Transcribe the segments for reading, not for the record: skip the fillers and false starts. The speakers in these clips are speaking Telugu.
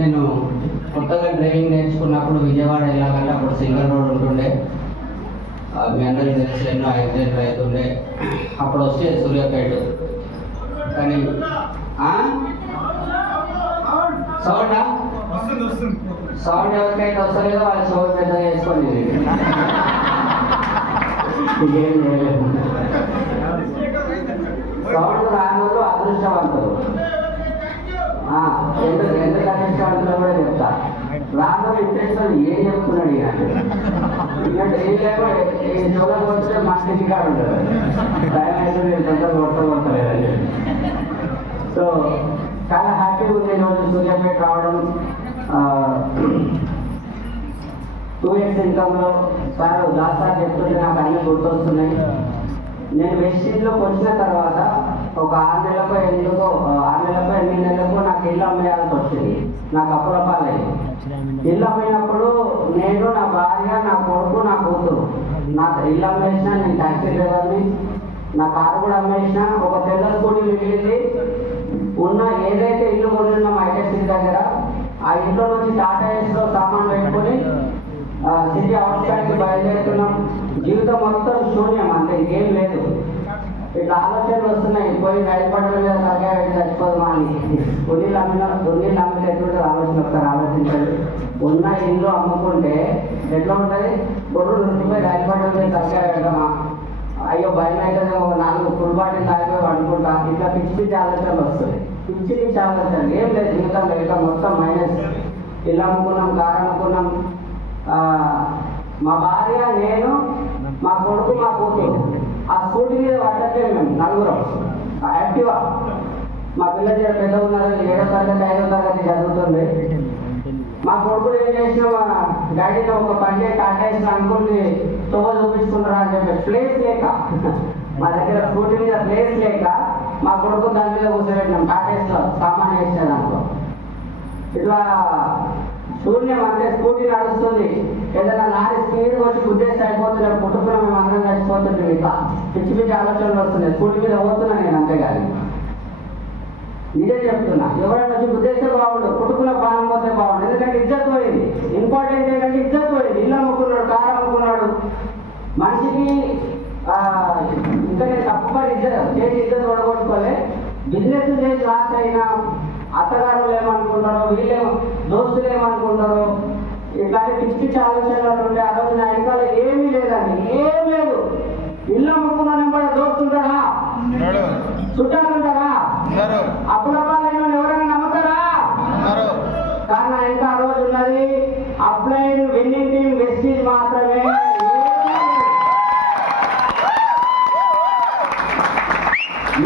నేను కొత్తగా డ్రైవింగ్ నేర్చుకున్నప్పుడు విజయవాడ వెళ్ళాలంటే అప్పుడు సింగల్ రోడ్ ఉంటుండే. మీ అందరికీ తెలిసి ఎన్నో యాక్సిడెంట్లు అవుతుండే. అప్పుడు వస్తే సూర్యాపేట కానీ సౌండ్ ఎవరికైతే వస్తలేదో వాళ్ళ సౌండ్ పెద్ద వేసుకోండి. ఇదేం చేయలేదు. సౌండ్ రానోళ్ళు అదృష్టవంతులు. ఎంత అదృష్టవంతులు కూడా చెప్తా. రానోళ్ళు ఇంట్రెస్ట్ ఏం చెప్తున్నాడు ఇంకా డైలీ ఈ చోళ్ళకి వస్తే మనిషికి కాడు ఉంటుంది. టైం అయితే నేను తొందరగా కొట్టలేదని. సో చాలా హ్యాపీగా ఉంది ఈరోజు సూర్యాపేట రావడం. 2x ఇన్కమ్లో సార్ దాస్తార్ చెప్తుంటే నాకు అన్నీ గుర్తొస్తున్నాయి. నేను వెస్టిండ్లోకి వచ్చిన తర్వాత ఒక 6 నెలలకు 8 నెలలకు నాకు ఇల్లు అమ్మేయాల్సి వచ్చింది. నాకు అప్పులపాలయ్యి ఇల్లు అమ్మినప్పుడు నేను, నా భార్య, నా కొడుకు, నా కూతురు నాకు ఇల్లు అమ్మేసిన. నేను ట్యాక్సీ డ్రైవర్ని. నా కారు కూడా అమ్మేసిన. ఒక తెల్ల స్కూటీ మిగిలింది. ఉన్న ఏదైతే ఇల్లు కొనున్నాం ఐటెక్సీ దగ్గర, ఆ ఇంట్లో నుంచి టాటా ఏస్లో సామాన్ పెట్టుకొని సిటీ అవుట్స్కట్కి బయలుదేరుతున్నాం. జీవితం మొత్తం శూన్యం, అంటే ఇంకేం లేదు. ఇట్లా ఆలోచనలు వస్తున్నాయి. పోయి రైలు పట్టణ మీద తగ్గ చచ్చిపోదామా అని. కొన్నిళ్ళు అమ్మితే ఎటువంటి ఆలోచన ఒకసారి ఆలోచించండి. ఉన్న ఇల్లు అమ్ముకుంటే ఎట్లా ఉంటుంది? కొడుకు నుండిపోయి రైలు పట్టణ మీద తగ్గ పెడదామా, అయ్యో భయం అయితే 4 ఫుల్ బాటిల్ తాగిపోయి అనుకుంటా. ఇట్లా పిచ్చి పిచ్చి ఆలోచనలు వస్తుంది. పిచ్చి పిచ్చి ఆలోచనలు ఏం లేదు జీవితంలో. ఇట్లా మొత్తం మైనస్. ఇల్లు అమ్ముకున్నాం, కారు అమ్ముకున్నాం. మా భార్య, నేను, మా కొడుకు, మా కూతురు ఆ స్కూటీ మీద పట్టట్లేదు. మేము నలుగురం యాక్టివా. మా పిల్లలు పెద్ద ఉన్నారు, 7వ తరగతి 5వ తరగతి చదువుతుంది. మా కొడుకులు ఏం చేసినా డాడీలో ఒక పండే టాటాయిస్ అనుకుంటే తొవ్వ చూపించుకుంటారా అని చెప్పి ప్లేస్ లేక, మా దగ్గర స్కూటీ మీద ప్లేస్ లేక మా కొడుకు దాని మీద కూర్చోబెట్టినాం. టాటాయిస్లో సామాన్ వేసిన దాంట్లో. ఇట్లా శూన్యం, అంటే స్కూటీ నడుస్తుంది. ఏదైనా లారీ స్పీడ్ వచ్చి గుద్దేసి అయిపోతున్నాం, పుట్టుకున్న మేము అందరం చచ్చిపోతుంటాం. ఇట్లా పిచ్చి పిచ్చి ఆలోచనలు వస్తున్నాయి. స్కూటీ మీద పోతున్నా నేను, అంతేగాని నిజం చెప్తున్నా. ఎవరైనా వచ్చి గుద్దేస్తే బాగుండు, పుట్టుకున్న ప్రాణం పోతే బాగుండు. ఎందుకంటే ఇజ్జత్ పోయింది. ఇంపార్టెంట్ ఏంటంటే ఇజ్జత్ పోయింది. ఇల్లు అమ్ముకున్నాడు, కారు అమ్ముకున్నాడు. మనిషికి ఇంకా నేను తప్పని ఇజ్జత్ పడగొట్టుకోలే. బిజినెస్ చేసి లాస్ అయినా అత్తగారు ఏమనుకుంటారో, వీళ్ళేమో దోస్తులు ఏమనుకుంటారో, ఇట్లాంటి పిచ్చి పిచ్చి ఆలోచనలు ఉంటే ఆ రోజు నా వెనకాల ఏమీ లేదండి, ఏం లేదు. ఇల్లు అమ్ముకున్నాను కూడా దోస్తుంటారా, చుట్టాలు ఉంటారా, అప్పులపాలైన ఎవరైనా నమ్ముతారా? కానీ ఇంకా ఆ రోజు ఉన్నది అప్లైన్ విన్నింగ్ టీమ్ వెస్టీజ్ మాత్రమే.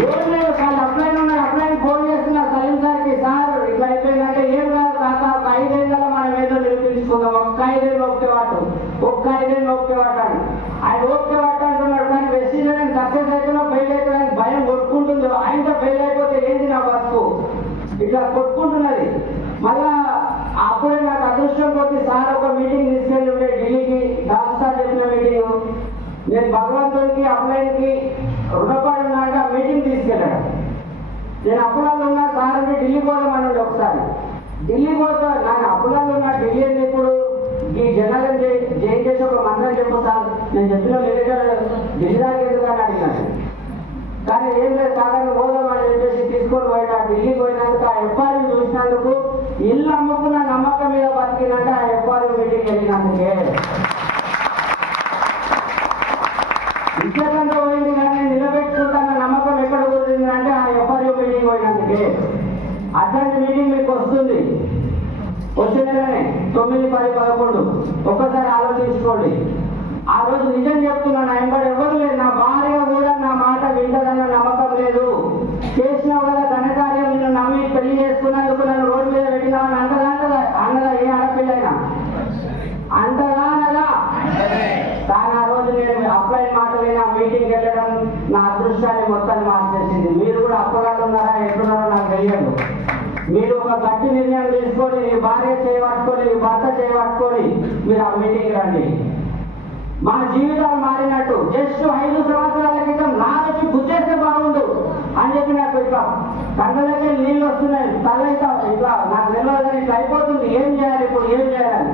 ఏం లేదు సార్, అప్లైన్ ఉన్నాయి. అప్లైన్ ఫోన్ చేస్తున్నా సలీం సార్కి, సార్ ఇట్లా అయిపోయిందంటే ఏం కాదు కాక, ఒక 5 ఏళ్ళ మనం ఏదో నిరూపించుకుందాం. ఒక్క 5 ఏళ్ళు ఒక్కేవాటు అని ఆయన ఒక్కేవాట అంటున్నాడు. కానీ వెస్టీజ్ నేను సక్సెస్ అవుతున్నా ఫెయిల్ అవుతున్నా భయం కొట్టుకుంటుంది. ఆయనతో ఫెయిల్ అయిపోతే ఏంటి నా బతుకు, ఇట్లా కొట్టుకుంటున్నది. మళ్ళా అప్పుడే నాకు అదృష్టం కొద్ది సార్ ఒక మీటింగ్ తీసుకెళ్ళి ఉండే ఢిల్లీకి. దాస్తార్ చెప్పిన మీటింగ్. నేను భగవంతుడికి అప్లైన్కి రుణపడి ఉన్నాక మీటింగ్ తీసుకెళ్ళాడు. నేను అప్పులలో ఉన్నా సార్ అంటే ఢిల్లీ పోదామని ఒకసారి. ఢిల్లీ పోతా నాకు అప్పులలో ఉన్నా ఢిల్లీ అంటే ఇప్పుడు ఈ జనాలను జైన్ చేసి ఒక మంత్రం చెప్పు సార్. నేను చెప్పిన ఢిల్లీ దాకా ఎందుకని అడిగినాను. కానీ ఏం లేదు కాదని పోదామని చెప్పేసి తీసుకొని పోయినా. ఢిల్లీకి పోయినందుకు ఆ ఎఫ్ఆర్యూ చూసినందుకు, ఇల్లు అమ్ముకున్న నమ్మకం మీద బతికినట్టు ఆ ఎఫ్ఆర్యూ మీటింగ్ వెళ్ళినందుకే. ఇద్దరంతా పోయింది కానీ నిలబెట్టుకుంటున్న నమ్మకం ఎక్కడ కుదిరింది అంటే ఆ ఎఫ్ఆర్యూ మీటింగ్ పోయినందుకే. అట్లాంటి మీటింగ్ మీకు వస్తుంది వచ్చే నెలనే 9, 10, 11. ఒక్కసారి ఆలోచించుకోండి. ఆ రోజు నిజం చెప్తున్నాను, ఎంబడి ఎవరు లేదు. నా భార్య కూడా నా మాట వింటదన్న నమ్మకం లేదు. చేసినావు కదా ఘనకార్యం, నిన్ను నమ్మి పెళ్లి చేసుకున్నందుకు నన్ను రోడ్డు మీద పెట్టినామని అన్నదా ఏ ఆడపిల్లైనా అంటదా? కానీ ఆ రోజు నేను అప్లైన్ మాట విని ఆ మీటింగ్ వెళ్ళడం నా అదృష్టాన్ని మొత్తాన్ని మార్చేసింది. మీరు కూడా అప్పగారు ఉన్నారా, ఎట్లున్నారో నాకు తెలియదు. మీరు ఒక గట్టి నిర్ణయం తీసుకొని, నీ భార్య చేయబట్టుకొని, నీ భర్త చేయబట్టుకొని మీరు ఆ మీటింగ్ రండి. మా జీవితాలు మారినట్టు. జస్ట్ 5 సంవత్సరాల క్రితం నా వచ్చి గుర్చేస్తే బాగుండు అని చెప్పి నాకు ఇట్లా కళ్ళకి నీళ్ళు వస్తున్నాయి. తల ఇట్లా నాకు తెలియదు కానీ ఇట్లా అయిపోతుంది. ఇప్పుడు ఏం చేయాలి.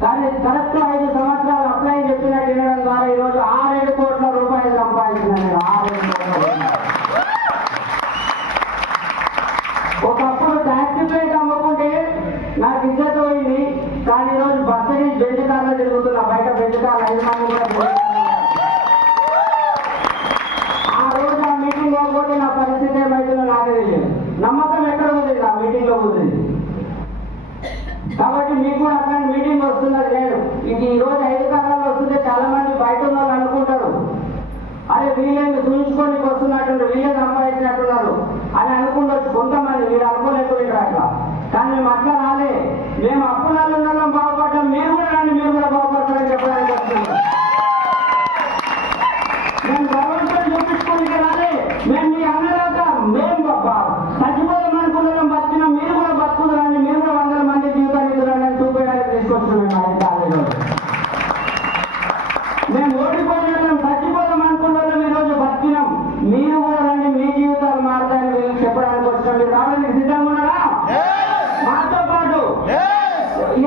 కానీ కరెక్ట్ 5 సంవత్సరాలు అప్లై చెప్పినట్టు వినడం ద్వారా ఈరోజు 6-7 కోట్ల రూపాయలు సంపాదించినాను నేను. 6-7 కోట్ల రూపాయలు. ఒకప్పుడు ట్యాక్సీ ప్లేట్ అమ్ముకుంటే నాకు ఇజ్జత్ పోయింది. కానీ ఈరోజు బస్సుకి బెంచ్ కార్లో తిరుగుతున్నా. బయట బెంచ్ కార్లు 5 మంది కూడా. ఆ రోజు ఆ మీటింగ్ పోతే నా పరిస్థితి ఏమైతుందో నాకే తెలియదు. నమ్మకం ఎక్కడ పోతుంది ఆ మీటింగ్ లో పోతుంది. కాబట్టి మీకు కూడా అట్లాంటి మీటింగ్ వస్తున్నది లేదు. ఇంక ఈ రోజు 5 కాలాలు వస్తుంటే చాలా మంది బయట ఉన్న వాళ్ళు అనుకుంటారు, అరే వీళ్ళని చూపించుకోనికి వస్తున్నట్టు, వీళ్ళే సంపాదించినట్టున్నారు అని అనుకుంటూ కొంతమంది. మీరు అనుకోలేకపోయినారు అట్లా. కానీ మేము అట్లా రాలే. మేము అప్పులలో ఉన్న బాగుపడ్డాం. మీరు కూడా రండి, మీరు కూడా బాగుపడతారని చెప్పడానికి వస్తున్నాం. మేము భగవంతుని చూపించుకోనికి రాలే. మేము మీ అన్నదాకా మేము చచ్చిపోదాం అనుకున్నాం, బతికినాం. మీరు కూడా బతుకుతారండి, మీరు కూడా 100 మంది జీవితాన్ని ఎదురని చూపించడానికి తీసుకొస్తున్నాం. మేము ఓడిపోయిన చచ్చిపోదాం అనుకున్నాం, ఈరోజు బతికినాం. మీరు కూడా రండి, మీ జీవితాలు మారుతాయని చెప్పడానికి వచ్చినాం. మీరు రావడానికి సిద్ధంగా ఉన్నారా? మాతో పాటు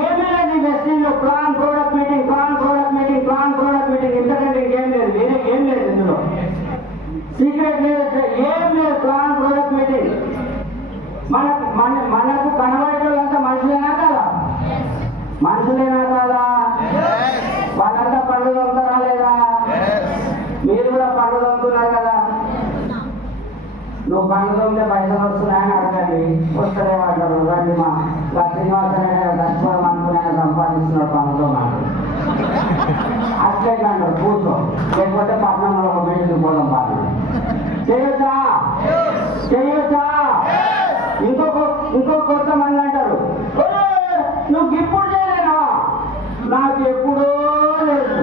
ఏమీ లేదు. Vesting plan product meeting, plan product meeting, plan product meeting. ఇంతకంటే ఇంకేం లేదు, వేరే ఏం లేదు. ఇందులో సీక్రెట్ లేదు, ఏం లేదు. Plan product meeting. మనకు కనబడేటంతా మనుషులేనా కదా? మనుషులేనా కాదా? వాళ్ళంతా పండుగ దొంగతారా లేదా? మీరు కూడా పండుగ దొంగతున్నారు కదా. నువ్వు పండుగ దొంగతే పైసలు వస్తున్నాయని అడగండి, వస్తారేమంటారు. రండి, మా శ్రీనివాసరావు దర్శనం అనుకునే సంపాదిస్తున్నాడు పండుగ మాట్లాడు. అట్లే అంటారు కూర్చో, లేకపోతే పట్టణంలో ఒక మీటింగ్ పోదాం. పట్టణం చేయొచ్చా? చేయొచ్చా? ఇంకో కొంతమంది అంటారు, నువ్వు ఇప్పుడు చేయలేనా? నాకు ఎప్పుడూ లేదు.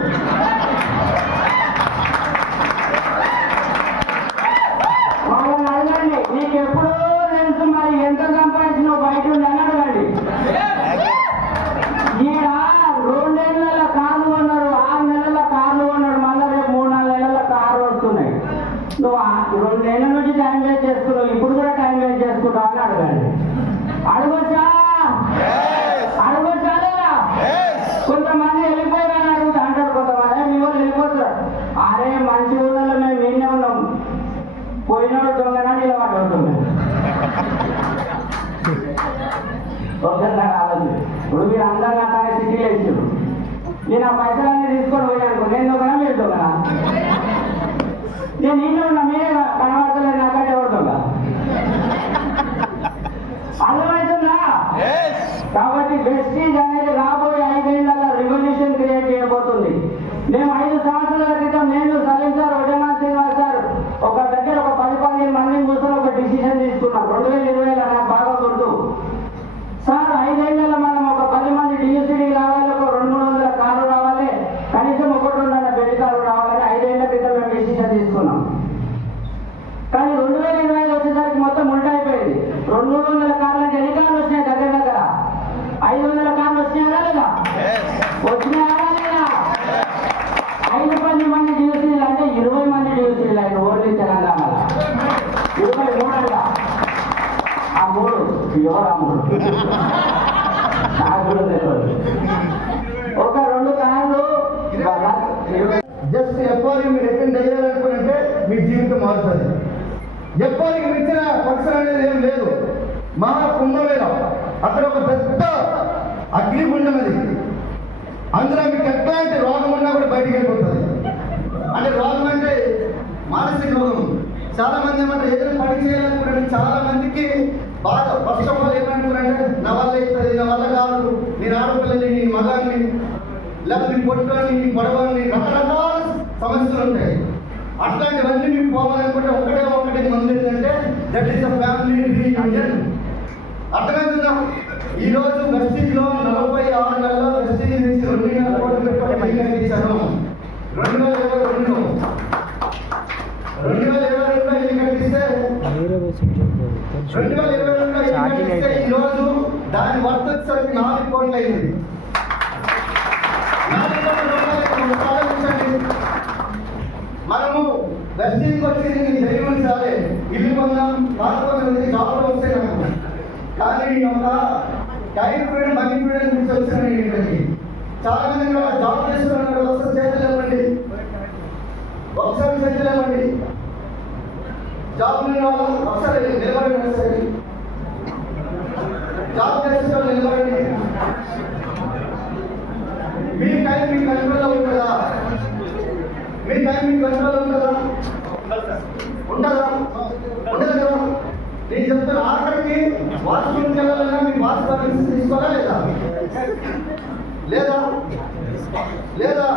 వాళ్ళని అడగండి, నీకు ఎప్పుడూ తెలుసు, మరి ఎంత సంపాదించినావు బయట ఉండి అని అడగండి. ఈడ 2 నెలల కార్లు కొన్నారు, 6 నెలల కార్లు కొన్నాడు. మళ్ళీ రేపు 3-4 నెలల కార్లు వస్తున్నాయి. నువ్వు 2 నెలల నుంచి టైం వేస్ట్ చేసుకున్నావు, ఇప్పుడు కూడా టైం వేస్ట్ చేసుకుంటావు అని అడగండి. అడగొచ్చా? అడగొచ్చా లేదా? కొంతమంది వెళ్ళిపోయారని అడుగుతా అంటారు. కొంతమంది మీ వాళ్ళు వెళ్ళిపోతున్నారు. అరే మంచి ఊళ్ళలో మేము నిన్నే ఉన్నాం, పోయినాడు దొంగనా నిలబడి ఉంటుంది. ఒకసారి ఆలోచన. ఇప్పుడు మీరు అందరూ నాటానే సిటీలో ఇచ్చారు. నేను ఆ పైసలన్నీ తీసుకొని పోయాను. నేను దొంగనా మీరు దొంగనా? నేను ఇంట్లో ఉన్నా, మీరే కనబడతలేదు. నాకంటే ఎవరు దొంగ? అర్థమవుతుందా? కాబట్టి వెస్టీజ్ అనేది రాబోయే 5 ఏళ్లలో రివల్యూషన్ క్రియేట్ చేయబోతుంది. మేము 5 సంవత్సరాల క్రితం నేను సలీం సార్, వజమాన్ శ్రీనివాస్ సార్ ఒక దగ్గర ఒక 10-15 మందిని కూర్చొని ఒక డిసిషన్ తీసుకున్నాం. 2020లో నాకు బాగా గుర్తు. సార్ 5 ఏళ్లలో మనం ఒక 10 మంది డిఎస్సిడి రావాలి, ఒక 200-300 కార్లు రావాలి, కనీసం 1-2 బెడ్ కార్లు రావాలని 5 ఏళ్ల క్రితం మేము డిసిషన్ తీసుకున్నాం. కానీ 2020 వచ్చేసరికి మొత్తం ఉల్టా అయిపోయింది. 200-300 కార్లు అంటే ఎన్ని కార్లు వచ్చినాయి? దగ్గర 500 కార్లు వచ్చినాయా లేదా? వచ్చినాయా లేదా? 5-10 మంది డిఎస్సీలు అంటే 20 మంది డిఎస్సీలు అయితే ఓన్లీ తెలంగాణలో 23 ఆ 3 ఎవరు ఆ 3 నాకు కూడా తెలియదు. ఒక 2 కార్లు జస్ట్ ఎఫ్ఆర్కి మీరు అటెండ్ అయ్యారనుకుంటే మీ జీవితం మారుతుంది. ఎఫ్ఆర్కి మించిన ఫంక్షన్ అనేది ఏం లేదు. మహా కుంభమేళ, అక్కడ ఒక పెద్ద అగ్నిగుండం అది. అందులో మీకు ఎట్లాంటి రోగం ఉన్నా కూడా బయటికి వెళ్ళిపోతుంది. అంటే రోగం అంటే మానసిక రోగం. చాలా మంది ఏమంటారు, ఏదైనా పని చేయాలనుకుంటే చాలా మందికి బాధ. ఫస్ట్ ఆఫ్ ఆల్ ఏమనుకున్నారంటే నా వల్ల అవుతుంది, నా వల్ల కాదు, నేను ఆడపిల్లని, నీ మగాన్ని, లేకపోతే నీ పొట్టుని, నీ పొడవని, రకరకాల సమస్యలు ఉంటాయి. అట్లాంటివన్నీ మీకు పోవాలనుకుంటే ఒకటే మంది ఏంటంటే that is a family reunion. అర్థమవుతుందా? ఈరోజు వెస్టీజ్లో 46 నెలల్లో వెస్టీజ్ నుంచి 2,000 కోట్లు పెట్టుబడి ఇచ్చారు. 2022 ఇల్లు కట్టిస్తే 2022 ఈరోజు దాని వర్త్ వచ్చేసరికి 4 కోట్లు అయింది. 4 కోట్ల రూపాయలు ఆలోచించండి. మనము వెస్టీజ్కి వచ్చి ధైర్యం చాలే, ఇల్లు కొందాం, కాకపోతే జాబ్లో వస్తే నాకు. కానీ ఒక టైం పీరియడ్ మనీ పీరియడ్ గురించి వచ్చాను నేను ఇక్కడికి. చాలా మంది కూడా జాబ్ చేస్తున్నారు, ఒకసారి చేతులు ఇవ్వండి, ఒకసారి చేతులు ఇవ్వండి. జాబ్ లేని వాళ్ళు ఒకసారి నిలబడండి, ఒకసారి జాబ్ చేసే వాళ్ళు నిలబడండి. మీ టైం మీ కంట్రోల్లో ఉంటుందా? మీ టైం మీ కంట్రోల్లో ఉంటుందా? ఉండదా? ఉండదు కదా. నేను చెప్తాను, ఆఖరికి వాష్రూమ్కి వెళ్ళాలన్నా మీ వాష్ పర్మిషన్ తీసుకోవాలా లేదా? లేదా లేదా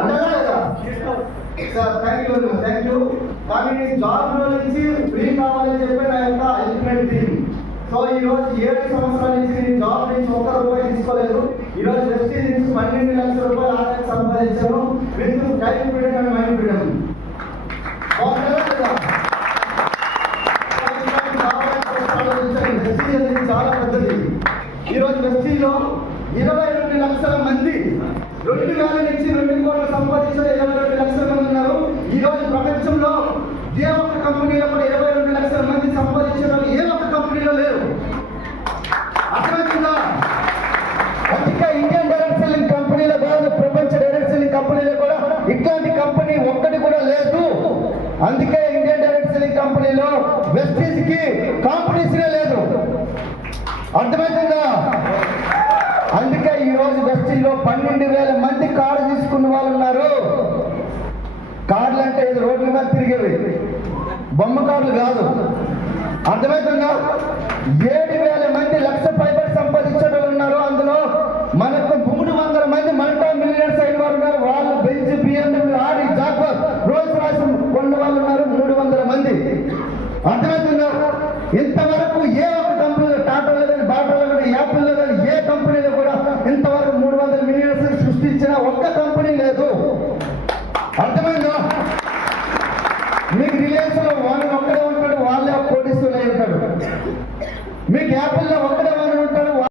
ఉండదా లేదా? Sir thank you. కానీ నేను జాబ్లో నుంచి ఫ్రీ కావాలని చెప్పి నా యొక్క అల్టిమేట్ డ్రీమ్. సో ఈరోజు 7 సంవత్సరాల నుంచి నేను జాబ్ నుంచి ₹1 తీసుకోలేదు. ఈరోజు వెస్టీజ్ నుంచి 12 లక్షల రూపాయలు ఆదాయం సంపాదించాను. With time period and money period. Vestige అనేది చాలా పెద్దది. ఈరోజు వెస్టీజ్లో 22 లక్షల మంది 2000 నుంచి 2 కోట్లు సంపాదించిన 22 లక్షల మంది ఉన్నారు. ఈరోజు ప్రపంచంలో ఏ ఒక్క కంపెనీలో కూడా 22 లక్షల మంది సంపాదించిన వాళ్ళు ఏ ఒక్క కంపెనీలో లేరు. అర్థమవుతుందా? అందుకే ఇండియన్ డైరెక్ట్ సెల్లింగ్ కంపెనీలో కాదు, ప్రపంచ డైరెక్ట్ సెల్లింగ్ కంపెనీలో కూడా ఇట్లాంటి కంపెనీ ఒక్కటి కూడా లేదు. అందుకే ఇండియన్ డైరెక్ట్ సెల్లింగ్ కంపెనీలో వెస్టీజ్ కి కాంపిటీషనే లేదు. అర్థమవుతుందా? అందుకే ఈ రోజు వెస్టీజ్ లో 12,000 మంది కారు తీసుకున్న వాళ్ళు ఉన్నారు. కార్లు అంటే ఏదో రోడ్ల మీద తిరిగేవి, బొమ్మ కార్లు కాదు. అర్థమవుతుందా? 7,000 మంది లక్ష పైబడి సంపాదించే వాళ్ళు ఉన్నారు. అందులో మనకు 300 మంది మల్టా మిలియనర్స్ అయిన వారు ఉన్నారు. వాళ్ళు బెంజ్, BMW, ఆడి, జాగ్వార్, రోల్స్ రాయిస్ కొన్న వాళ్ళు ఉన్నారు 300 మంది. అర్థమవుతుందా? ఇంతవరకు ఏ ఒక్క కంపెనీలో, టాటాలో కానీ, బాటాలో కానీ, యాపిల్లో కానీ ఏ కంపెనీలో కూడా ఇంతవరకు 300 మిలియనర్స్ సృష్టించిన ఒక్క కంపెనీ లేదు. అర్థమైందా? మీకు రిలయన్స్ లో వాళ్ళు ఒక్కడే ఉంటాడు, వాళ్ళే కోటీశ్వరులు అయి ఉంటాడు. మీకు యాపిల్లో ఒక్క